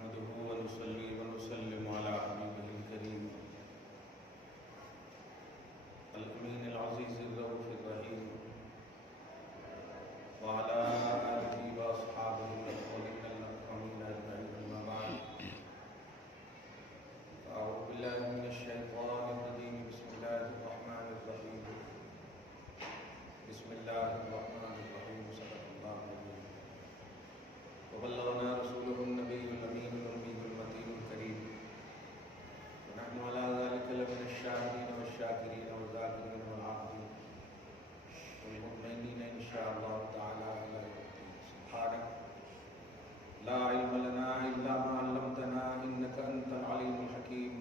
نحمده ونصلي ونسلم على حبيبه الكريم الأمين العزيز الرؤوف الرحيم وعلى آله وأصحابه الأولين الأكرمين أجمعين أما بعد أعوذ بالله من الشيطان الرجيم بسم الله الرحمن الرحيم بسم الله الرحمن الرحيم صدق الله العظيم وبلغنا رسوله النبي الأمين الأمي المتين الكريم ونحن على ذلك لمن الشاهدين والشاكرين والذاكرين والعابدين والمؤمنين إن شاء الله تعالى إلى يوم الدين سبحانك لا علم لنا إلا ما علمتنا إنك أنت العليم الحكيم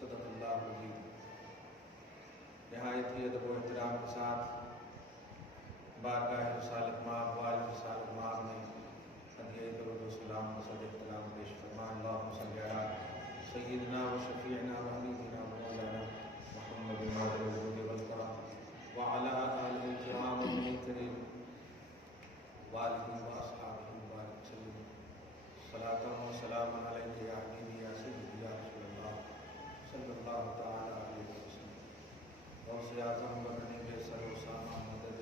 صدق الله العظيم. نہایت ہی ادب و احترام کے ساتھ بارگاہ رسالت مآب والد رسالت مآب میں ہدیہ درود و سلام و صد احترام پیش فرمان اللہم صلی علی سیدنا و شفیعنا و حبیبنا و مولانا محمد مادر الجود والکرم وعلی آلہ الکرام والمنکرین والدی و اصحابہ مبارک وسلم صلاۃ و سلام علیک یا حبیبی یا سیدی یا رسول اللہ صلی اللہ تعالی علیہ وسلم. غوث اعظم بننے کے سر و سامہ مدد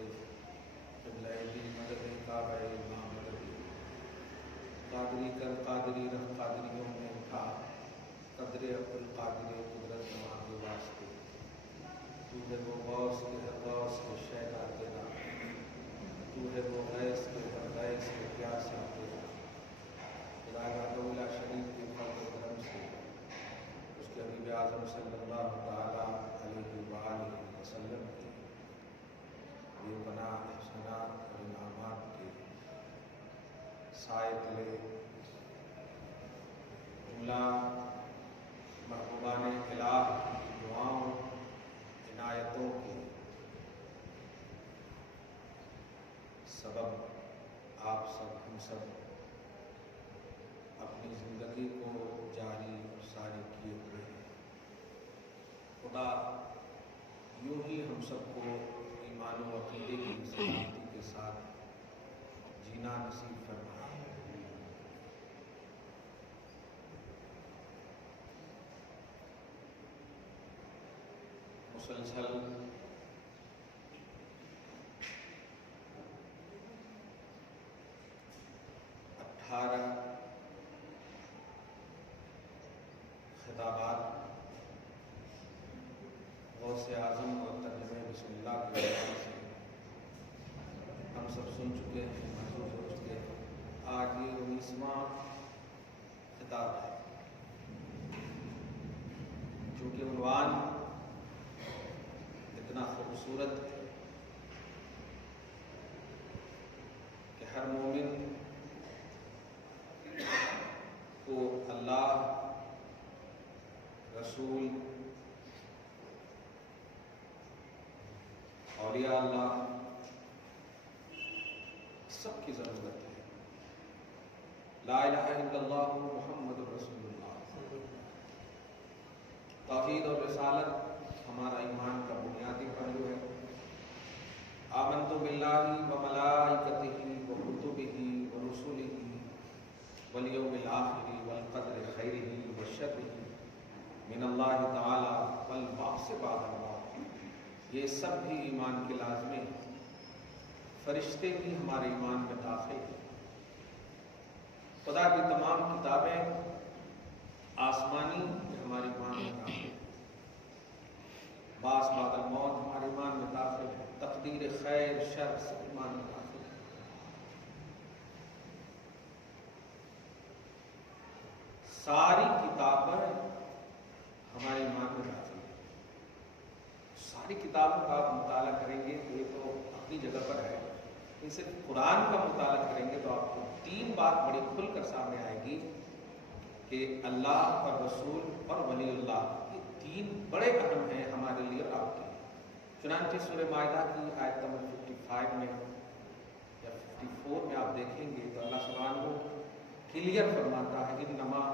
قبلہ دی مدد کعبہ امام مدد قادری کر قادری رکھ قادریوں میں اٹھا قدر عبدالقادر قدرت نواز کے واسطے تو ہے وہ غوث کے ہر غوث کے شہدا تیرا تو ہے وہ غیث کے ہر غیث کے پیاسا تیرا خدا دولا شریف کے فضل و کرم سے اس کے حبیب اعظم صلی اللہ تعالی علیہ وآلہ وسلم کی بے پناہ احسانات اور انعامات کے سائے تلے جملہ محبوبان الہ کی دعاؤں عنایتوں کے سبب آپ سب ہم سب اپنی زندگی کو جاری اور ساری کیے ہوئے ہیں. خدا یوں ہی ہم سب کو ایمان و عقیدے کی سلامتی کے ساتھ جینا نصیب فرمائے. مسلسل اٹھارہ خطابات غوث اعظم اور ترجمہ بسم اللہ کے حوالے سے ہم سب سن چکے ہیں، محسوس ہو چکے ہیں. آج یہ 19واں خطاب ہے. چونکہ عنوان اتنا خوبصورت ہے کہ ہر مومن کو اللہ، رسول، اولیاء اللہ سب کی ضرورت ہے. لا الہ الا اللہ محمد رسول اللہ. توحید اور رسالت ہمارا ایمان کا بنیادی پہلو ہے. آمنت باللہ و ملائکتہ و کتبہ و رسلہ والیوم الآخر والقدر خیرہ و شرہ من اللہ تعالی والبعث بعد الموت. یہ سب بھی ایمان کے لازمے ہیں. فرشتے بھی ہمارے ایمان میں داخل ہیں. خدا کی تمام کتابیں آسمانی ہمارے ایمان میں داخل ہیں. بعث بعد الموت ہمارے ایمان میں داخل ہے. تقدیر خیر شر سب ایمان میں داخل ہے. ساری کتابیں ہمارے ایمان میں داخل ہے. ساری کتابوں کا آپ مطالعہ کریں گے تو یہ تو اپنی جگہ پر ہے، ان سے قرآن کا مطالعہ کریں گے تو آپ کو تین بات بڑی کھل کر سامنے آئے گی کہ اللہ اور رسول اور ولی اللہ یہ تین بڑے اہم ہیں ہمارے لیے اور آپ کے لیے. چنانچہ سورہ مائدہ کی آیت نمبر 55 میں یا 54 میں آپ دیکھیں گے تو اللہ سبحانہ کلیئر فرماتا ہے انما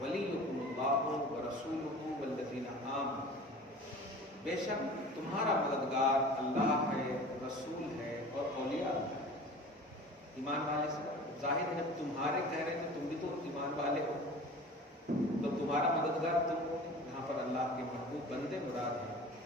ولیکم اللہ ورسولہ والذین آمنوا. بے شک تمہارا مددگار اللہ ہے، رسول ہے اور اولیاء اللہ ہے. ایمان والے سے ظاہر ہے جب تمہارے کہہ رہے ہیں تو تم بھی تو ایمان والے ہو.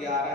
11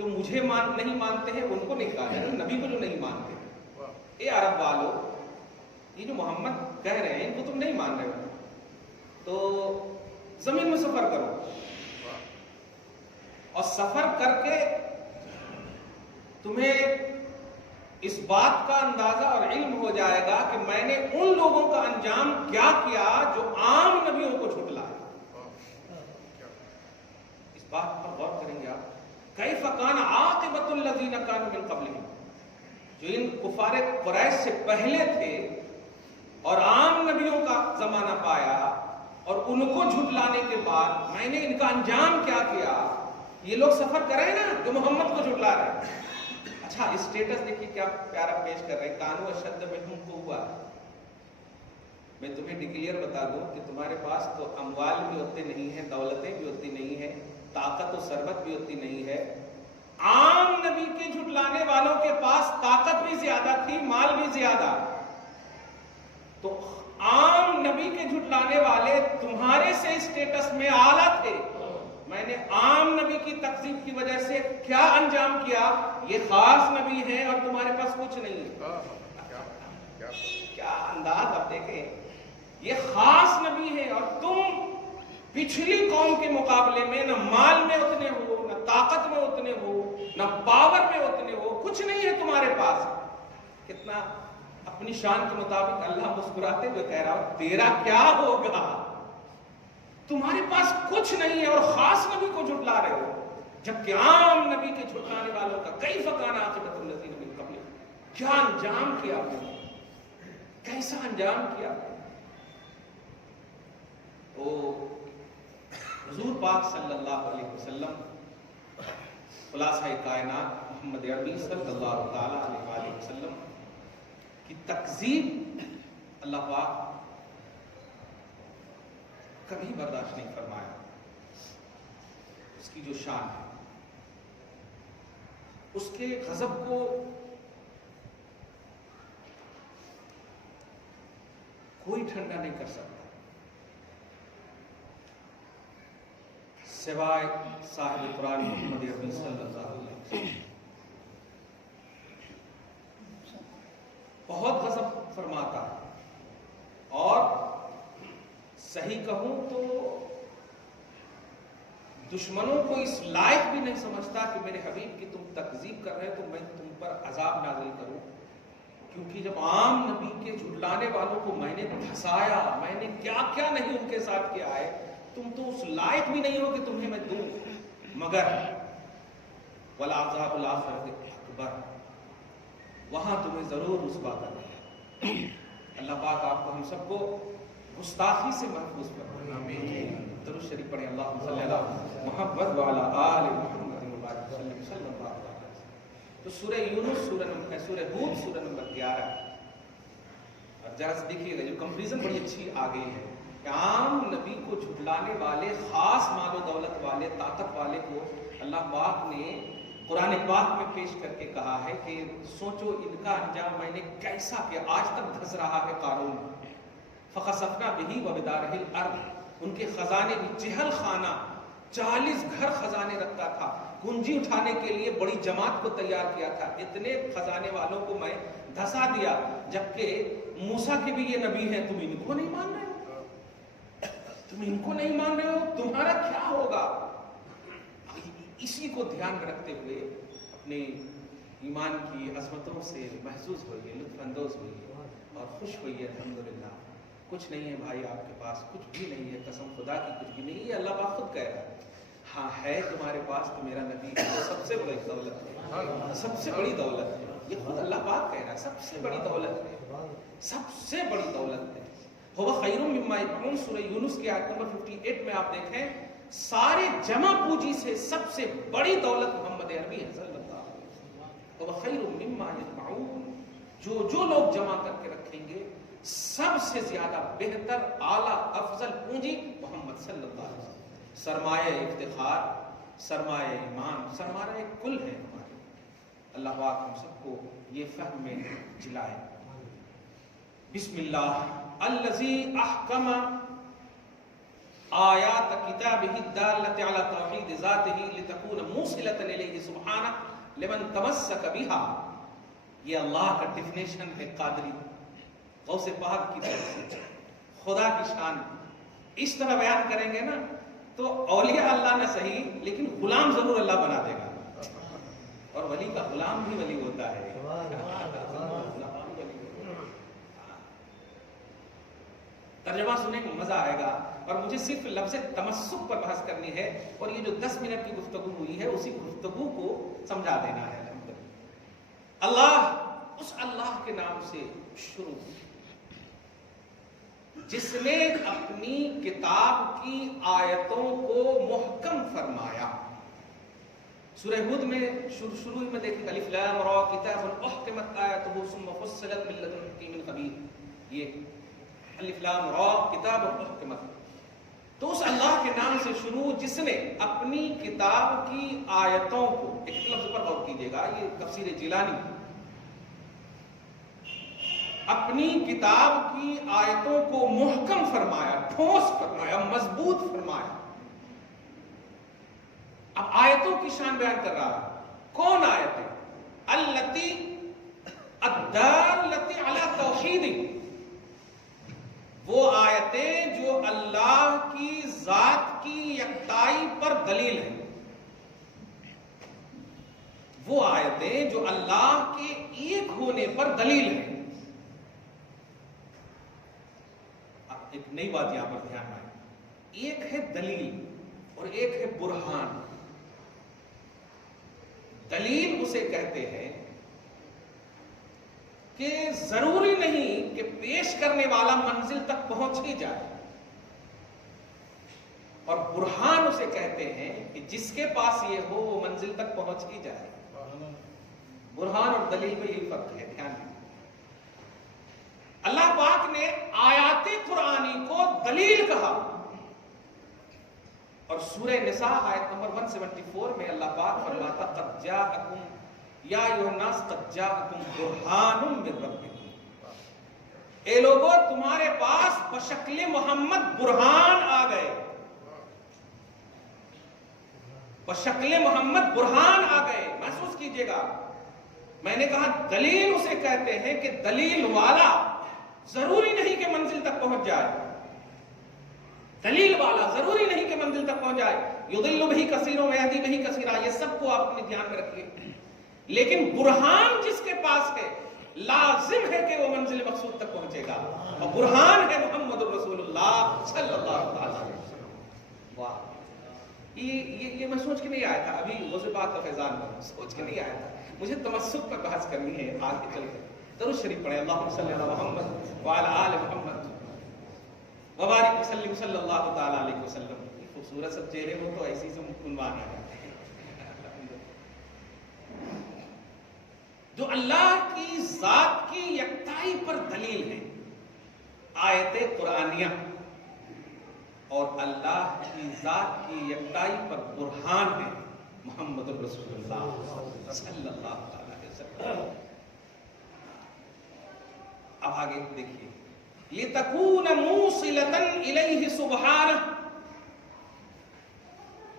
جو مجھے نہیں مانتے ہیں ان کو نہیں کہا جائے، نبی کو جو نہیں مانتے، اے عرب والو، یہ جو محمد کہہ رہے ہیں ان کو تم نہیں مان رہے ہو تو زمین میں سفر کرو، اور سفر کر کے تمہیں اس بات کا اندازہ اور علم ہو جائے گا کہ میں نے ان لوگوں کا انجام کیا کیا جو عام نبیوں کو جھٹلایا۔ اس بات پر غور کریں گے آپ، کیف کان عاقبۃ الذین کانوا من قبلہم، جو ان کفار قریش سے پہلے تھے اور عام نبیوں کا زمانہ پایا، اور ان کو جھٹلانے کے بعد میں نے ان کا انجام کیا کیا۔ یہ لوگ سفر کریں نا جو محمد کو جھٹلا رہے ہیں۔ اچھا اسٹیٹس دیکھیے کیا پیارا پیش کر رہے ہیں، کانوا اشد منہم قوہ۔ میں تمہیں ڈکلیئر بتا دوں کہ تمہارے پاس تو اموال بھی اتنے نہیں ہیں، دولتیں بھی اتنی نہیں ہیں، طاقت و ثروت بھی اتنی نہیں ہے۔ عام نبی کے جھٹلانے والوں کے پاس طاقت بھی زیادہ تھی، مال بھی زیادہ، تو عام نبی کے جھٹلانے والے تمہارے سے اسٹیٹس میں اعلیٰ تھے۔ میں نے عام نبی کی تکذیب کی وجہ سے کیا انجام کیا، یہ خاص نبی ہیں اور تمہارے پاس کچھ نہیں ہے۔ کیا انداز آپ دیکھیں، یہ خاص نبی ہیں اور تم پچھلی قوم کے مقابلے میں نہ مال میں اتنے ہو، نہ طاقت میں اتنے ہو، نہ پاور میں اتنے ہو، کچھ نہیں ہے تمہارے پاس۔ کتنا اپنی شان کے مطابق اللہ مسکراتے ہوئے کہہ رہا ہو تیرا کیا ہوگا، تمہارے پاس کچھ نہیں ہے اور خاص نبی کو جھٹلا رہے ہو، جبکہ عام نبی کے جھٹلانے والوں کا کیف کان عاقبۃ الذین من قبلہم، کیا انجام کیا آپ نے، کیسا انجام کیا۔ تو حضور پاک صلی اللہ علیہ وسلم خلاصہ کائنات محمد عربی صلی اللہ تعالی علیہ وآلہ وسلم کی تکذیب اللہ پاک کبھی برداشت نہیں فرمایا۔ اس کی جو شان ہے، اس کے غضب کو کوئی ٹھنڈا نہیں کر سکتا سوائے صاحب قرآن محمد عربی صلی اللہ علیہ وسلم۔ بہت غضب فرماتا ہے، اور صحیح کہوں تو دشمنوں کو اس لائق بھی نہیں سمجھتا کہ میرے حبیب کی تم تکذیب کر رہے تو میں تم پر عذاب نازل کروں، کیونکہ جب عام نبی کے جھٹلانے والوں کو میں نے دھسایا، میں نے کیا کیا نہیں ان کے ساتھ کیا ہے، تم تو اس لائق بھی نہیں ہو کہ تمہیں میں دوں، مگر والعذاب الآخرۃ اکبر، وہاں تمہیں ضرور رسوا کرنا ہے۔ اللہ پاک آپ کو ہم سب کو گستاخی سے محفوظ فرمائے، آمین۔ درود شریف پڑھیں، اللہم صلی علی محمد وعلی آل محمد وبارک وسلم صلی اللہ علیہ وسلم۔ تو سورہ یونس سورہ ہود سورہ نمبر 11، اور ذرا سے دیکھیے گا جو کمپیریزن بڑی اچھی آ گئی ہے کہ عام نبی کو جھٹلانے والے، خاص مال و دولت والے، طاقت والے کو اللہ پاک نے قرآن پاک میں پیش کر کے کہا ہے کہ سوچو ان کا انجام میں نے کیسا کیا، آج تک دھس رہا ہے قارون، فخسفنا بہ وبدارہ الارض، ان کے خزانے بھی چہل خانہ، 40 گھر خزانے رکھتا تھا، کنجی اٹھانے کے لیے بڑی جماعت کو تیار کیا تھا، اتنے خزانے والوں کو میں دھسا دیا، جبکہ موسیٰ کے بھی یہ نبی ہیں، تم ان کو نہیں مان رہے ہو، تم ان کو نہیں مان رہے ہو، تمہارا کیا ہوگا۔ اسی کو دھیان میں رکھتے ہوئے اپنے ایمان کی عظمتوں سے محظوظ ہوئیے، لطف اندوز ہوئیے اور خوش ہوئیے۔ الحمدللہ کچھ نہیں ہے بھائی آپ کے پاس، کچھ بھی نہیں ہے، قسم خدا کی کچھ بھی نہیں ہے، اللہ پاک خود کہہ رہا ہے ہاں ہے تمہارے پاس تو میرا نبی سب سے بڑی دولت ہے، سب سے بڑی دولت ہے، یہ خود اللہ پاک کہہ رہا ہے، سب سے بڑی دولت ہے، سب سے بڑی دولت ہے۔ هو خیر مما یجمعون، سورہ یونس کی آیت نمبر 58 میں آپ دیکھیں، سارے جمع پوجی سے سب سے بڑی دولت محمد عربی ہے صلی اللہ علیہ وسلم۔ هو خیر مما یجمعون، جو لوگ جمع کر کے رکھیں گے سب سے زیادہ بہتر، اعلیٰ، افضل پونجی محمد صلی اللہ علیہ وسلم، سرمایہ افتخار، سرمایہ ایمان، سرمایہ کل ہے ہمارے۔ اللہ پاک ہم سب کو یہ فہم میں جلائے۔ بسم اللہ الذی احکم آیات کتابہ الدالۃ علی توحید ذاتہ لتکون موصلۃ الیہ سبحانہ لمن تمسک بہا. یہ اللہ کا ڈیفینیشن ہے قادری غوث پاک کی طرف سے. خدا کی شان اس طرح بیان کریں گے نا تو اولیاء اللہ نہ صحیح لیکن غلام ضرور اللہ بنا دے گا. اور ولی کا غلام بھی ولی ہوتا ہے. ترجمہ سننے کو مزہ آئے گا اور مجھے صرف لفظ تمسک پر بحث کرنی ہے اور یہ جو 10 منٹ کی گفتگو ہوئی ہے اسی گفتگو کو سمجھا دینا ہے. اللہ، اس اللہ کے نام سے شروع جس نے اپنی کتاب کی آیتوں کو محکم فرمایا. سورہ ہود میں شروع میں دیکھیں الف لام را کتاب احکمت آیاتہ ثم فصلت من لدن حکیم خبیر. یہ الف لام را کتاب احکمت. تو اس اللہ کے نام سے شروع جس نے اپنی کتاب کی آیتوں کو، ایک لفظ پر غور کیجیے گا، یہ تفسیر جیلانی، اپنی کتاب کی آیتوں کو محکم فرمایا، ٹھوس فرمایا، مضبوط فرمایا. اب آیتوں کی شان بیان کر رہا ہے. کون آیتیں؟ التی الدالۃ علی توحید، وہ آیتیں جو اللہ کی ذات کی یکتائی پر دلیل ہیں. وہ آیتیں جو اللہ کے ایک ہونے پر دلیل ہیں. ایک نئی بات یہاں پر دھیان میں، ایک ہے دلیل اور ایک ہے برہان. دلیل اسے کہتے ہیں کہ ضروری نہیں کہ پیش کرنے والا منزل تک پہنچ ہی جائے، اور برہان اسے کہتے ہیں کہ جس کے پاس یہ ہو وہ منزل تک پہنچ ہی جائے. برہان اور دلیل میں یہی فرق ہے، دھیان دیں. اللہ پاک نے آیات قرآنی کو دلیل کہا، اور سورہ نساء آیت نمبر 174 میں اللہ پاک فرماتا قد جاءکم یا ایھا الناس قد جاءکم برہان من ربکم. اے لوگوں تمہارے پاس بشکل محمد برہان آ گئے. بشکل محمد برہان آ گئے. محسوس کیجئے گا، میں نے کہا دلیل اسے کہتے ہیں کہ دلیل والا ضروری نہیں کہ منزل تک پہنچ جائے. دلیل والا ضروری نہیں کہ منزل تک پہنچ جائے. یضل بہ کثیر و یہدی بہ کثیرا، یہ سب کو آپ اپنے دھیان میں رکھیے. لیکن برہان جس کے پاس ہے لازم ہے کہ وہ منزل مقصود تک پہنچے گا، اور برہان ہے محمد رسول اللہ صلی اللہ علیہ وسلم. واہ، یہ میں سوچ کے نہیں آیا تھا. ابھی غوث پاک کا فیضان میں سوچ کے نہیں آیا تھا. مجھے تمسک پر بحث کرنی ہے آگے چل کر. درود شریف پڑھیں، اللہم صلی علی محمد وعلی آل محمد وبارک وسلم صلی اللہ تعالی علیہ وسلم. خوبصورت سب چہرے ہو تو ایسی سے عنوان آ جاتے ہیں. جو اللہ کی ذات کی یکتائی پر دلیل ہے آیت قرآنیہ، اور اللہ کی ذات کی یکتائی پر برہان ہے محمد رسول اللہ صلی اللہ علیہ وسلم. اب آگے دیکھیے، لِتَكُونَ مُوصِلَةً إِلَيْهِ سُبْحَانَهُ.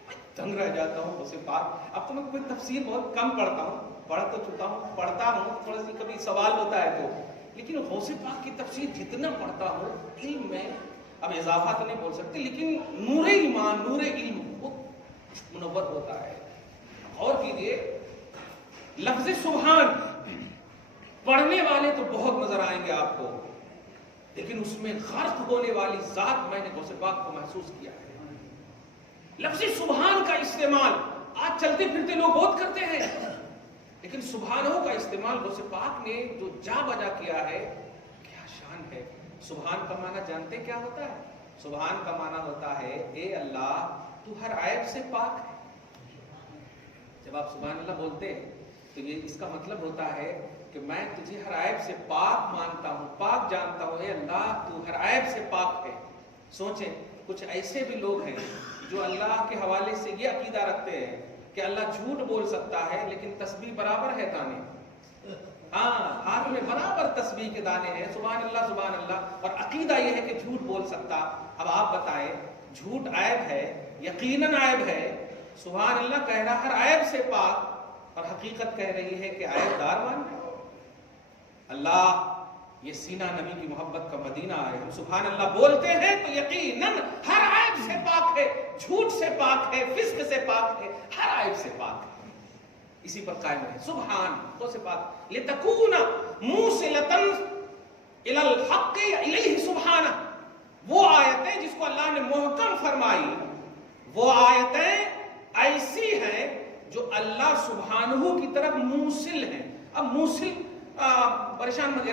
میں دنگ رہ جاتا ہوں اسے پاک. اب تو میں کوئی تفسیر بہت کم پڑھتا ہوں، پڑھ تو چکا ہوں، پڑھتا ہوں، تھوڑا سی کبھی سوال ہوتا ہے تو، لیکن غوث پاک کی تفسیر جتنا پڑھتا ہوں علم میں، اب اضافہ تو نہیں بول سکتے لیکن نور ایمان، نور علم بہت منور ہوتا ہے. غور کیجئے، لفظ سبحان پڑھنے والے تو بہت نظر آئیں گے آپ کو، لیکن اس میں غرق ہونے والی ذات میں نے غوث پاک کو محسوس کیا ہے. لفظ سبحان کا استعمال آج چلتے پھرتے لوگ بہت کرتے ہیں، لیکن سبحانہ کا استعمال غوث پاک نے جو جا بجا کیا ہے، کیا شان ہے. سبحان کا معنی جانتے کیا ہوتا ہے؟ سبحان کا معنی ہوتا ہے اے اللہ تو ہر عیب سے پاک ہے. جب آپ سبحان اللہ بولتے ہیں تو یہ اس کا مطلب ہوتا ہے کہ میں تجھے ہر عیب سے پاک مانتا ہوں، پاک جانتا ہوں. اے اللہ تو ہر عیب سے پاک ہے. سوچیں، کچھ ایسے بھی لوگ ہیں جو اللہ کے حوالے سے یہ عقیدہ رکھتے ہیں کہ اللہ جھوٹ بول سکتا ہے لیکن تسبیح برابر ہے دانے. ہاں، ہاتھ میں برابر تسبیح کے دانے ہیں، سبحان اللہ سبحان اللہ، اور عقیدہ یہ ہے کہ جھوٹ بول سکتا. اب آپ بتائیں جھوٹ عیب ہے، یقیناً عیب ہے، سبحان اللہ کہہ رہا ہر عیب سے پاک، اور حقیقت کہہ رہی ہے کہ عیب دار مان ہے۔ اللہ یہ سینہ نبی کی محبت کا مدینہ ہے، ہم سبحان اللہ بولتے ہیں تو یقیناً ہر عیب سے پاک ہے، جھوٹ سے پاک ہے، فسق سے پاک ہے، ہر عیب سے پاک ہے، اسی پر قائم ہے سبحان تو سے پاک لتکون موصلۃ الی الحق الیہ سبحانہ۔ وہ آیتیں جس کو اللہ نے محکم فرمائی، وہ آیتیں ایسی ہیں جو اللہ سبحانہ کی طرف موصل ہیں۔ اب موصل پریشان مت